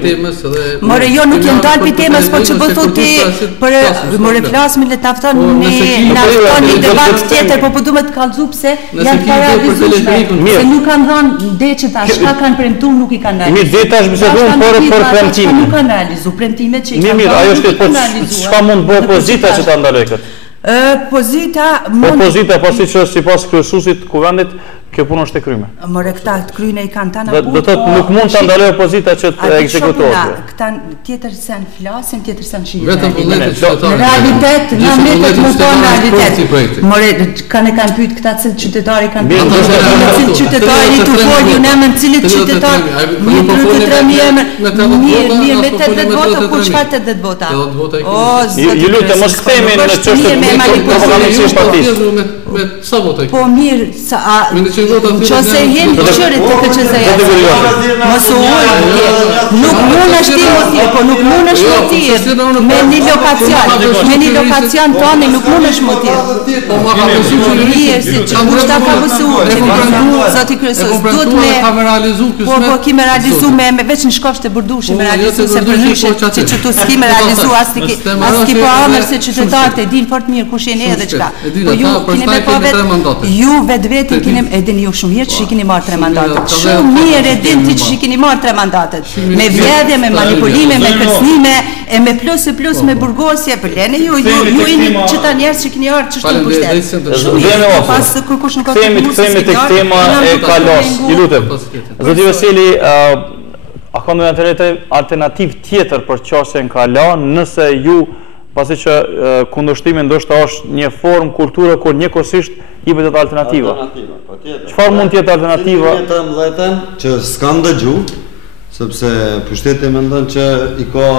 More jo nuk janë dalë për temës, po që bëthu ti për more flasmi le tafton një debat tjetër, po du me të kallëzu pse janë para realizueshme. Se nuk kanë dhënë ndeqet as çka kanë premtuar nuk i kanë realizuar. Mirë, detash bisedojmë për premtimin. Nuk kanë realizuar premtimet që i kanë. Mirë, ajo është po çka mund bëj opozita që ta ndaloj këtë. Opozita pasi që sipas kryesuesit kuvendit kjo punë është e kryme. More këta të kryne i kanë tana punë. Do të nuk mund të ndaloj opozita që të ekzekutohet. Këta tjetër sen flasin, tjetër sen shihen. Vetëm vullnetet qytetarë. Realitet, në metet mund të realitet. More kanë pyet këta cilë qytetari kanë pyet. Cilë qytetari të folë, ju në emën cilit qytetar. Mirë, me 80 vota, ku çfarë 80 vota? Ju lutem mos kthehemi në çështje propagandistë partisë. Me sa vota? Po mirë, qëse jenë të qërit të këqëzëja. Mos u ujë, nuk mund është ti më tjerë, po nuk mund është më tjerë. Me një lokacion tonë nuk mund është më tjerë. Mirë, si që kushta ka vësu, zoti kryesues, duhet me... Po kime realizu me veç në shkofsh të burdushi me realizu se për nyshe që që tu s'ki me realizu as ki po amër se qytetarët e din fort mirë kush jeni edhe qka. Po ju kini me po vetë, ju vetë vetin kini edhin ju shumë mirë që kini marrë 3 mandatet. Shumë mirë edhin ti që kini marrë 3 mandatet. Me vjedhje, me manipulime, me kërcnime, e me plus me burgosje, për lene ju jeni qëta njerës që kini arë qështu në pushtet. Shumë mirë, pas kërkush nuk ka të mundës Themi tek tema e kalos. Ju lutem. Zoti Veseli, a ka ndonjë alternativë tjetër për qasjen kala nëse ju pasi që kundërshtimi ndoshta është një formë kulture kur njëkohësisht jepet edhe alternativa. Çfarë mund të jetë alternativa? Të mëdhetën që s'kan dëgju, sepse pushteti mendon që i ka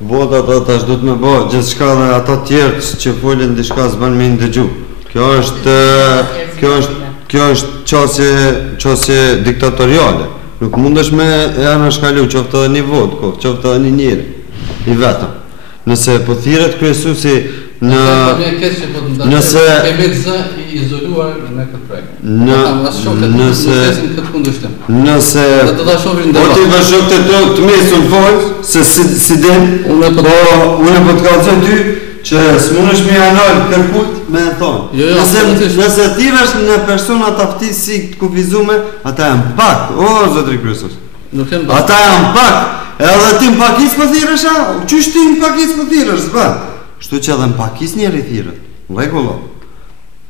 votat tash do të më bëj gjithçka dhe ata të tjerë që folën diçka s'bën me ndëgju. Kjo është qasje diktatoriale. Nuk mundesh me janë shkalu qoftë edhe një vot, qoftë edhe një njeri, i vetëm. Nëse po thirret kryesuesi nëse i izoluar në këtë projekt. Nëse do ta shohim ndër. Po ti vazhdo të mesun fol se si den, unë po të kallzoj ty që s'mundesh me anal kërkut me thonë. Nëse ti vesh në persona të aftisë si të kufizume, ata janë pak, zotri kryesues. Ata janë pak. Edhe ti në pakis për thirësh, qështë ti në pakis për thirësh, zba? Shtu që edhe në pakis njeri thirët, në regullo.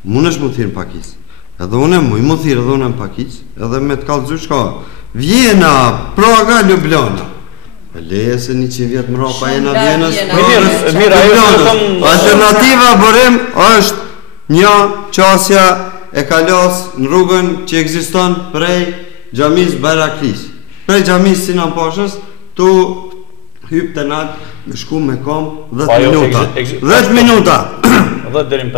Mun është më thirë në pakis. Edhe une më thirë edhe une në pakis, edhe me të kalëzu shka. Vjena, Praga, Ljubljana. Leje se 100 vjetë më ropa e në Vjenës. Alternativa bërim është një qasja e kalos në rrugën që ekziston prej Gjamis Bayraklis. Prej Gjamis Sinan Pashës, tu hyp të natë, shku me kom 10 minuta. 10 minuta.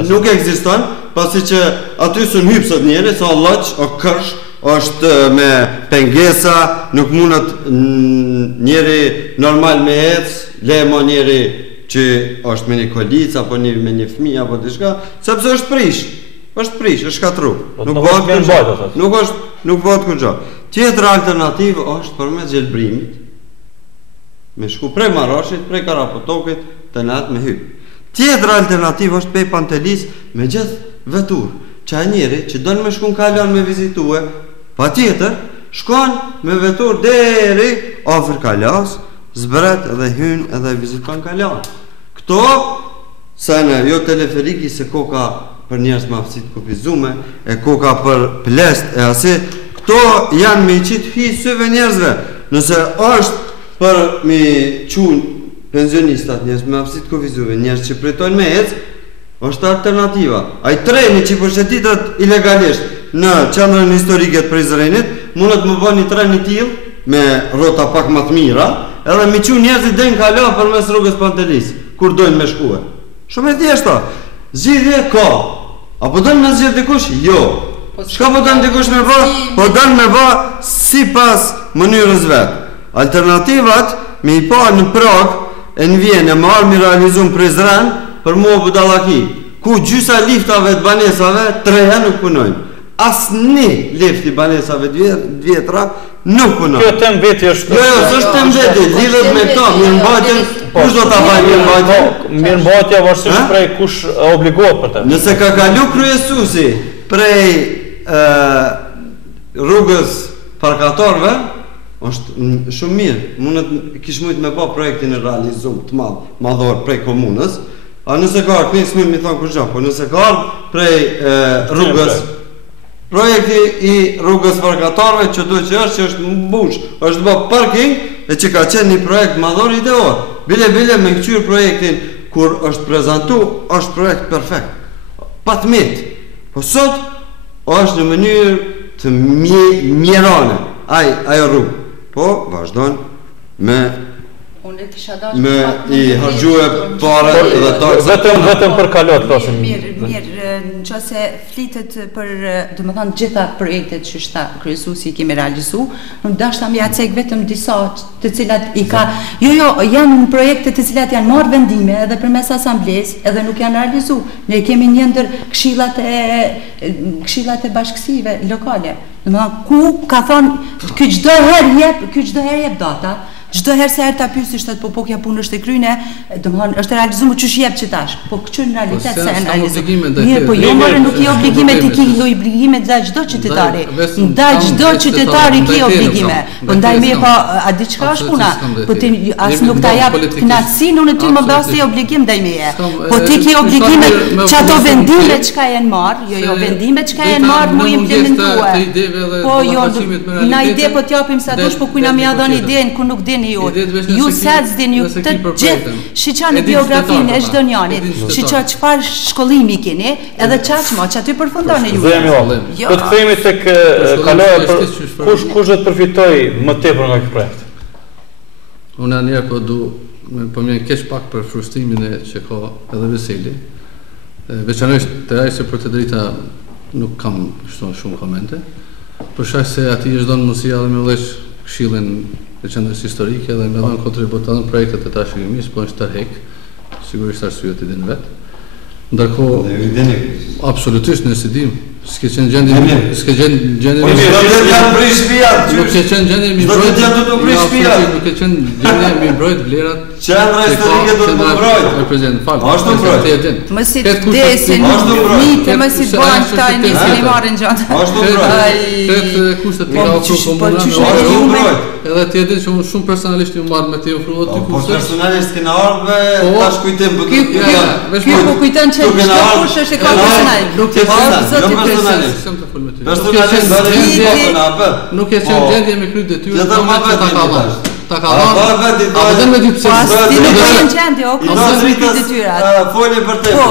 Nuk ekziston, pasi që aty së në hyp sot njeri, sa lëq, o kërsh, është me pengesa, nuk mundet njeri normal me ec, le mo njeri që është me një kolic, apo me një fmi, apo të shka, sepse është prish, është shkatru. Nuk bëhet kërgja. Tjetër alternativë është përmes gjelbrimit, me shku prej Marashit, prej Karapotokit, të natë me hyp. Tjetër alternativë është pej Pantelis me gjithë vetur, që a njeri që donë me shku në Kalon me vizitue, pa tjetër, shkon me vetur deri ofër Kalas, zbret edhe hyn edhe viziton Kalon. Këto, se në jo teleferiki se koka për njerëz me aftësi të kufizume, e koka për plest, e asi, këto janë me qitë hi syve njerëzve. Nëse është për me qunë pensionistat, njerëz me aftësi të kufizume, njerëz që pritojnë me ecë, është alternativa. Ai treni që përshëtitet ilegalisht në qendrën historike të Prizrenit, mundet më bëni tren i tillë me rrota pak më të mira, edhe me qunë njerëzit den kala përmes rrugës Pantelis, kur dojnë me shkuar. Shumë e thjeshta. Zgjidhje ka. Apo don me zgjedh dikush? Jo. Çka po don dikush me bë? Po don me bë sipas mënyrës vet. Alternativat me i pa në Prag e në Vjenë më armi realizum Prizren për mua budallaki, ku gjysa liftave të banesave 3 herë nuk punojnë. Asnjë lift i banesave të vjetra nuk punon. Kjo temë veti është. Jo, s'është temë veti, lidhet me këto, mirëmbajtjen, kush do ta bëjë mirëmbajtjen? Mirëmbajtja varësisht prej kush obligohet për të. Nëse ka kalu kryesuesi prej rrugës parkatorëve, është shumë mirë. Mundet kish mujt me pa projektin e realizum të madhor prej komunës. A nëse ka ardhur, nismë mi thon kur gjë, po nëse ka ardhur prej rrugës, projekti i rrugës parkatorëve që duhet që është mbush, është bë parking e që ka qenë një projekt madhor ideor. Bile me këqyr projektin kur është prezantu, është projekt perfekt. Pa të mit. Po sot është në mënyrë të mjerane ajo rrugë. Po vazhdon me i hargjue pare dhe taksa. Vetëm për kalot, thosim. Mirë, nëse flitet për, domethënë, gjitha projektet që shta kryesuesi kemi realizu, nuk dashta më ja cek vetëm disa të cilat i ka. Jo, janë projekte të cilat janë marrë vendime edhe përmes asamblesë edhe nuk janë realizu. Ne kemi një ndër këshillat e bashkësive lokale. Domethënë, ku ka thonë ky çdo herë jep data. Çdo herë se ta pyesësh atë po kja punë është e kryne, domethënë është realizuar çu jep çitash. Po kjo në realitet se janë realizuar. Mirë, po jo more nuk i obligime të ki lloj obligime ndaj çdo qytetari. Ndaj çdo qytetari ki obligime. Po ndaj me pa a di çka është puna? Po ti as nuk ta jap kënaqësinë unë ty më basti obligim ndaj meje. Po ti ki obligime çato vendime çka janë marr, jo vendime çka janë marr mu implementuar. Po jo, na ide po t'japim sa dush, po kujna më ja dhënë idenë ku nuk ju sec din ju të gjithë shiqani biografinë e çdo njanit, shiqa çfarë shkollimi keni, edhe çaqmo që aty përfundoni ju. Do të kthehemi tek kaloja për kush do të përfitoj më tepër nga ky projekt. Unë anëherë po më keq pak për frustrimin që ka edhe Veseli. Veçanërisht të ai se për të drejta nuk kam shumë komente. Për shkak se aty është dhënë mundësia dhe me vëllësh këshillin e qendrës historike dhe me dhënë kontribut të dhënë projektet e trashëgimisë, po është tërheq, sigurisht arsyet i din vet. Ndërkohë absolutisht nëse dim, s'ke qenë gjendje mi brojt. Nuk ke qenë gjendje mi brojt vlerat. Qendra historike do të më mbrojt. Prezident, fal. Ashtu mbrojt. Mos i desin, mitë mos i bën këta nisën i marrin gjatë. Ashtu mbrojt. Këtë kushtet ka ofruar komunale. Edhe ti e di që unë shumë personalisht ju marr me ti ofruar ty kushtet. Po personalisht kena ardhur tash kujtim po. Ky po kujton që çdo kush është e ka personal. Nuk e qenë gjendje me kry detyrë që ta ka dhënë. Apo dhe me dy pse. Ti nuk e qenë gjendje, o ka kry detyrat. Folje për temën.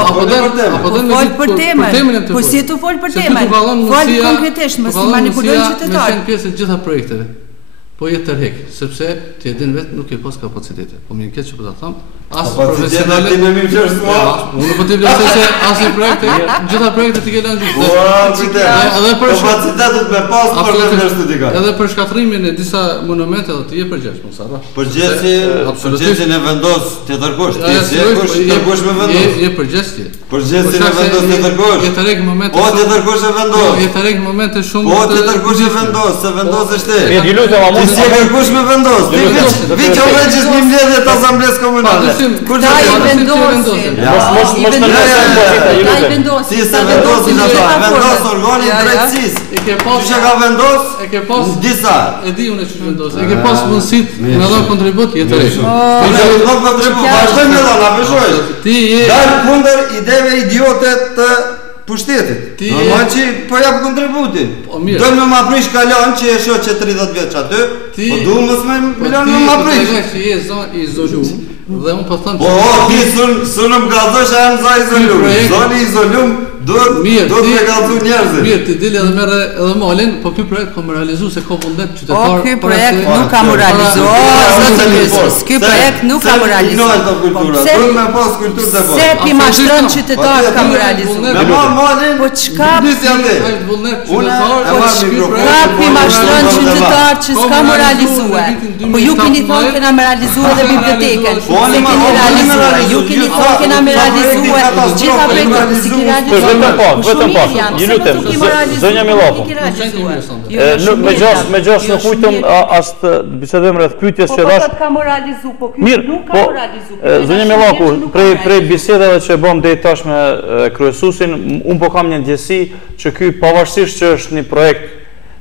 Fol për temën. Po si të fol për temën? Fol konkretisht, mos manipulojnë qytetarët. Me pjesë të gjitha projekteve. Po jetë tërheq, sepse ti e din vetë nuk e pas kapacitete. Po më keq që po ta them, as profesionale ti më mirë s'ka. Unë po të vlerësoj se as një projekt, gjitha projektet i kanë gjithë. Edhe për kapacitetet me pas për universitetin. Edhe për shkatrimin e disa monumente do të jep përgjegjës, mos harro. Përgjegjësin e vendos ti tërkosh, ti tërkosh me vendos. Je përgjegjësi. Përgjegjësin e vendos ti tërkosh. Je tërheq momente. Po ti tërkosh e vendos. Je tërheq momente shumë. Po ti tërkosh e vendos, se vendosesh ti. Ju lutem, si e kërkush me vendos, ti viqo veqës një mbledhje të asambles komunale. Ta i vendosin. Si se vendosin ata, vendos organin drejtësis. Që ka vendos, disa. E di unë që vendos, e ke pas mundësit me dhënë kontribut, jetë rejshë. Nuk kontribut, vazhdoj me dhënë, apëshojsh. Dalë kunder ideve idiote pushtetit. Normal që po jap kontributin. Do më ma prish kalon që e shoh që 30 vjeç aty. Po duam mos më milion më ma prish. Ti je i izolum dhe unë po them që ti sunëm gazosh e në za izolum. Zoni izolum duhet me gazu njerëzit. Mirë, ti dile edhe merre edhe malin, po ky projekt ka realizuar se ka vullnet qytetar. Ky projekt nuk ka realizuar. Ky projekt nuk ka realizuar. Pse me pas kulturë të Se ti mashtron qytetar ka realizuar. Me malin. Po çka? Unë ka pi mashtron qytetar që s'ka realizuar. Po ju keni thonë kena realizuar edhe bibliotekën. Se keni realizuar. Ju keni thonë kena realizuar gjitha projektet si keni realizuar. Vetëm pak, ju lutem, zonja Millaku. Me gjas në kujtëm as të bisedojmë rreth pyetjes që dash. Po ka realizuar, po ky nuk ka realizuar. Zonja Millaku, prej bisedave që bëm deri tash me kryesuesin, un po kam një ndjesi që ky pavarësisht që është një projekt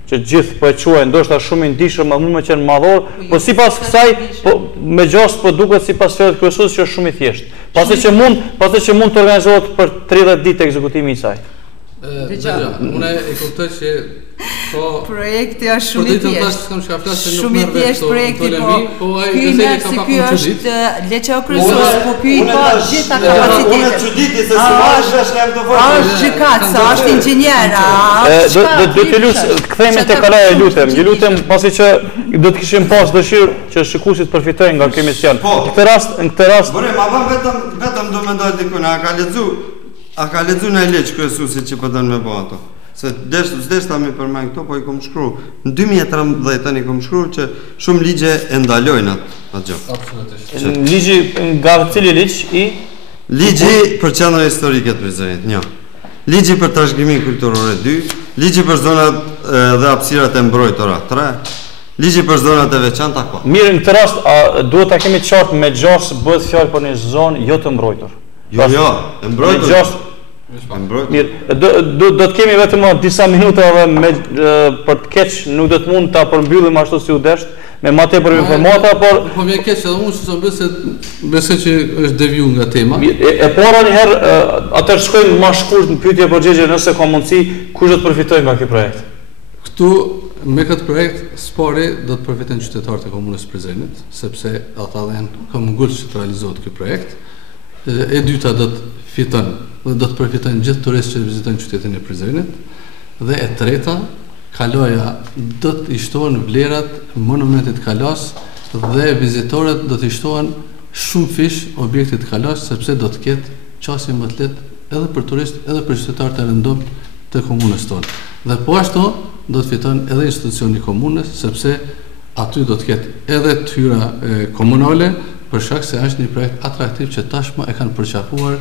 që gjithë po e quajnë ndoshta shumë i ndihshëm, më mund të qenë madhor, po sipas kësaj, po me gjas po duket sipas fjalës kryesuesit që është shumë i thjeshtë. Pasi që mund të organizohet për 30 ditë ekzekutimi i saj. Unë e kuptoj që projekti është shumë i thjeshtë. Shumë i thjeshtë projekti, po ky është leço kryesues, po ky ka gjitha kapacitetet. Unë çuditi se si është të fortë. Është gjykat, është inxhinier. Do të kthehemi te kalaja, ju lutem, pasi që do të kishim pas dëshirë që shikuesit përfitojnë nga ky emision. Në këtë rast, Bore, ma vetëm do mendoj diku, a ka lexu në leç kryesuesit që po don me bë ato. Se s'desh ta më përmend këto, po i kom shkruar. Në 2013 i kom shkruar që shumë ligje e ndalojnë atë gjë. Absolutisht. Ligji nga cili ligj i? Ligji për qendrën historike të Prizrenit, 1. Ligji për trashëgiminë kulturore 2, ligji për zonat dhe hapësirat e mbrojtura 3. Ligji për zonat e veçanta 4. Mirë, në këtë rast duhet ta kemi qartë me gjas bëhet fjalë për një zonë jo të mbrojtur. Jo, e mbrojtur. Mirë, do të kemi vetëm disa minuta edhe për të keq, nuk do të mund ta përmbyllim ashtu si u desht me më tepër informata, por po më keq edhe unë se besoj që është deviju nga tema. E para një herë atë shkojmë më shkurt në pyetje përgjigje nëse ka mundësi, kush do të përfitojë nga ky projekt? Këtu me këtë projekt spari do të përfitojnë qytetarët e komunës Prizrenit, sepse ata janë këmbgul që të realizohet ky projekt. E dyta do të përfitojnë gjithë turistët që vizitojnë qytetin e Prizrenit, dhe e treta, kaloja do të ishtohen vlerat monumentit Kalas dhe vizitorët do të ishtohen shumë fish objektit Kalas, sepse do të ketë qasje më të lehtë edhe për turistë edhe për qytetarët e rëndom të komunës tonë. Dhe po ashtu do të fiton edhe institucioni komunës, sepse aty do të ketë edhe tyra komunale, për shkak se është një projekt atraktiv që tashmë e kanë përqafuar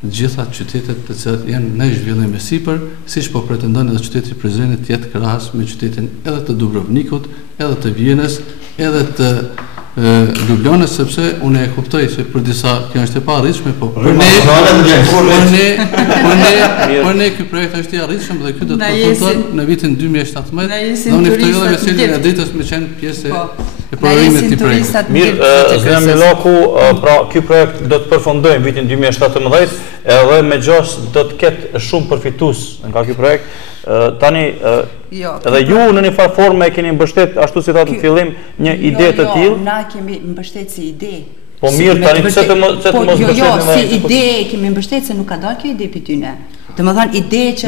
gjitha qytetet të cilat janë në zhvillim e sipër, siç po pretendon edhe qyteti i Prizrenit të jetë krahas me qytetin edhe të Dubrovnikut, edhe të Vjenës, edhe të Ljubljanës, sepse unë e kuptoj se për disa kjo është e paarritshme, po për ne ky projekt është i arritshëm dhe ky do të përfiton në vitin 2017. Dhe unë ftoj edhe Veselin e Dritës me qenë pjesë e programit të projektit. Mirë, zonja Millaku, pra ky projekt do të përfundojë në vitin 2017, edhe me gjas do të ketë shumë përfitues nga ky projekt. Tani edhe ju në një farë forme e keni mbështet ashtu si thatë në fillim një ide të tillë. Na kemi mbështet si ide. Po mirë, tani pse të mos mbështetni? Jo, si ide kemi mbështet se nuk ka dalë kjo ide për tyne. Domethënë ide që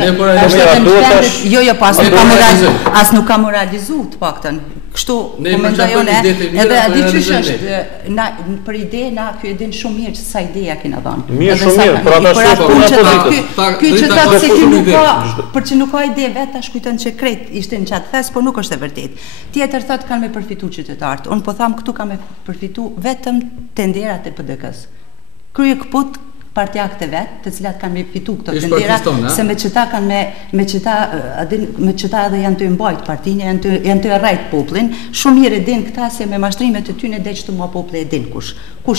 as nuk ka moralizu të paktën. Kështu komentojone, edhe a di ç'është është, për ide na ky e din shumë mirë sa ideja kena dhënë. Mirë, shumë mirë, por ata ky që thotë se ti nuk ka, për që nuk ka ide vetë, tash kujton që krejt ishte në çat thes, por nuk është e vërtetë. Tjetër thotë kanë me përfitu qytetarët. Unë po tham këtu kanë me përfitu vetëm tenderat e PDK-s. Krye kput partjakët e vetë, të cilat kanë me fitu këto tendera, se me qëta edhe janë të mbajt partinë, janë të rrajt poplin, shumë mirë e din këta se me mashtrimet të tyne dhe që të mua pople e din kush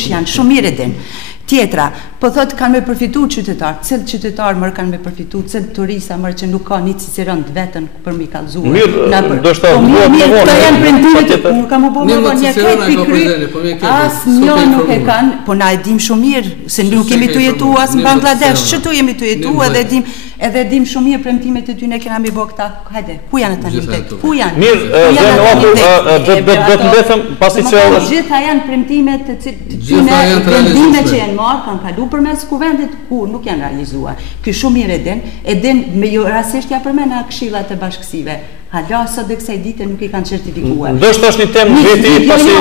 janë, shumë mirë e din. Tjetra, po thotë kanë me përfitu qytetarë, cilë qytetarë mërë kanë me përfitu, cilë turista mërë që nuk ka një Cicerën të vetën për mi kalzuar. Mirë, do shta mirë, këta janë prendimit, unë kam u bo më një krejt pikry, as një nuk e kanë, po na e dim shumë mirë, se nuk kemi të jetu as në Bangladesh, që tu jemi të jetu edhe dim shumë mirë premtimet e tyre kena mi bë këta. Hajde, ku janë tani vërtet? Ku janë? Mirë, do të mbethem pasi që gjitha janë premtimet të tyre, vendime që janë marrë, kanë kaluar përmes kuvendit ku nuk janë realizuar. Ky shumë mirë e den me jo rastisht ja përmend këshillat e bashkësive. Hala sot dhe kësaj dite nuk i kanë certifikuar. Ndoshta është një temë veti pasi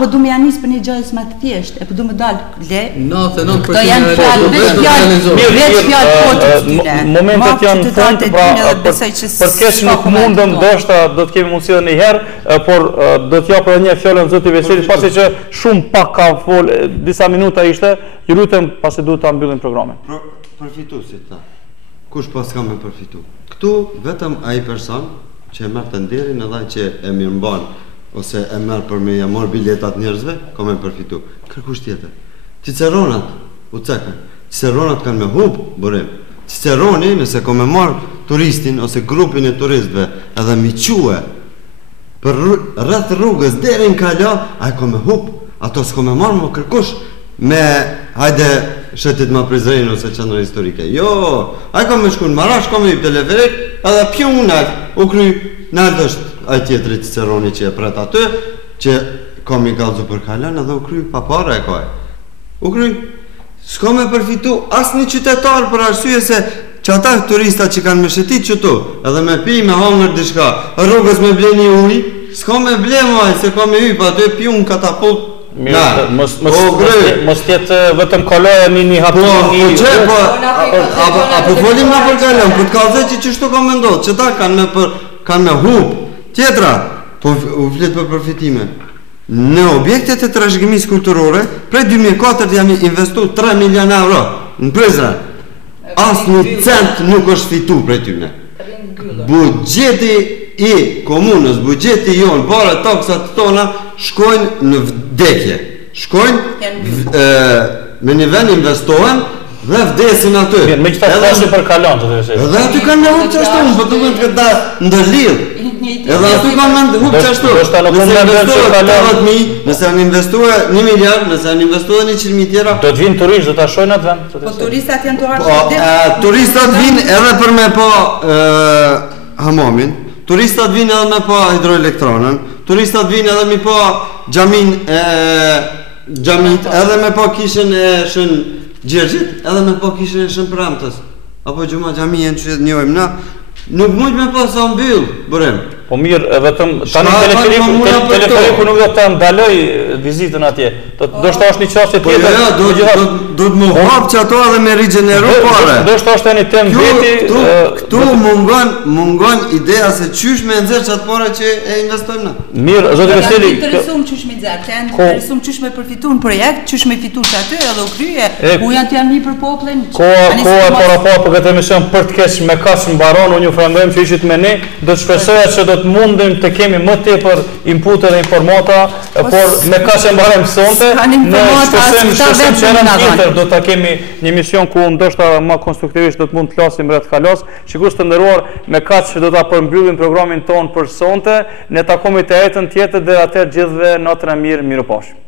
po du më janis për një gjë më të thjeshtë, e po du më dal le. 99% do janë fjalë vetë fjalë po momentet janë fund, për keq nuk mundëm, ndoshta do të kemi mundësi edhe një herë, por do të jap edhe një fjalë zoti Veselit pasi që shumë pak ka fol, disa minuta ishte, ju lutem pasi duhet ta mbyllim programin. Përfituesit ta. Kush pas ka me përfitu? Këtu vetëm ai person që e merr të nderin edhe ai që e mirëmban ose e merr për me ja marr biletat njerëzve, ka me përfitu. Kërkush tjetër. Ciceronat u cekën. Ciceronat kanë me hub burim. Ciceroni nëse ka me marr turistin ose grupin e turistëve edhe mi quhe për rreth rrugës deri në Kala, ai ka me hub. Ato s'ka me marr më kërkush me hajde shetit ma Prizren ose qendra historike. Jo, ai ka me shku në Marash, ka me hip teleferik, edhe pjunat u kry nalt është ai tjetri Ciceroni që e pret aty, që ka me gallzu për Kalan edhe u kry pa para e kaj. U kry, s'ka me përfitu as një qytetar për arsye se që ata turista që kanë me shetit qëtu, edhe me pi, me hangër dishka, rrugës me bleni uj, s'ka me blema se ka me hyp aty pjun katapult. Mirë, mos tjetë vetëm kaloja një hapin apo folim nga për kalon, për të kalëzhe që qështu ka me ndodhë, që ta kanë me hup, tjetra, po u fletë për përfitime. Në objektet e trashëgimisë kulturore, prej 2004 jam investu 3 milion euro në Prizren. As një cent nuk është fitu prej tyne. Bugjeti i komunës, bugjeti jonë, bare taksat tona, shkojnë në vdekje. Shkojnë, me një vend investohen dhe vdesin aty. Me që ta flashin për Kalan, të të vëshet. Edhe aty kanë me hupë qashtu, për të mund të këta ndërlidh. Edhe aty kanë me hupë qashtu. Nëse janë investuar 1 miliard, nëse janë investuar 100.000 tjera. Do të vinë turistë, do të shojnë atë vend. Po turistat janë të arshë. Turistat vinë edhe për me pa hamamin. Turistat vinë edhe me pa hidroelektronën, turistat vinë edhe me pa gjamit, edhe me pa kishën e shën Gjergjit, edhe me pa kishën e shën Premtës. Apo gjuma gjamien që njojmë na, nuk mund me pa sa mbyll, bërem. Po mirë, vetëm tani teleferiku nuk do të ndaloj vizitën atje. Do shta është një qasje tjetër. Po jo, do të më hapë që ato edhe me rigeneru pare. Do shta është e një temë veti. Këtu mungon ideja se qysh me nëzirë që atë pare që e investojmë na. Mirë, zotë Veseli. Janë interesum qysh me nëzirë, janë interesum qysh me përfitu në projekt, qysh me fitu që aty edhe u kryje, ku janë të janë një për poplin. Koha e para për këtë emision për të kesh me kasë në baron, unë ju frendojmë që ishit me ne, do të shpresoja që do të mundim të kemi më tepër input dhe informata, por me kasë e mbarem sonte, në shpesim që në tjetër do të kemi një emision ku ndoshta ma konstruktivisht do të mund të flasim rreth Kalos, shikus të nderuar me kaq që do ta përmbyllim programin ton për sonte, ne takomi të hetën tjetër dhe atëherë gjithëve natën e mirë, miropafshim.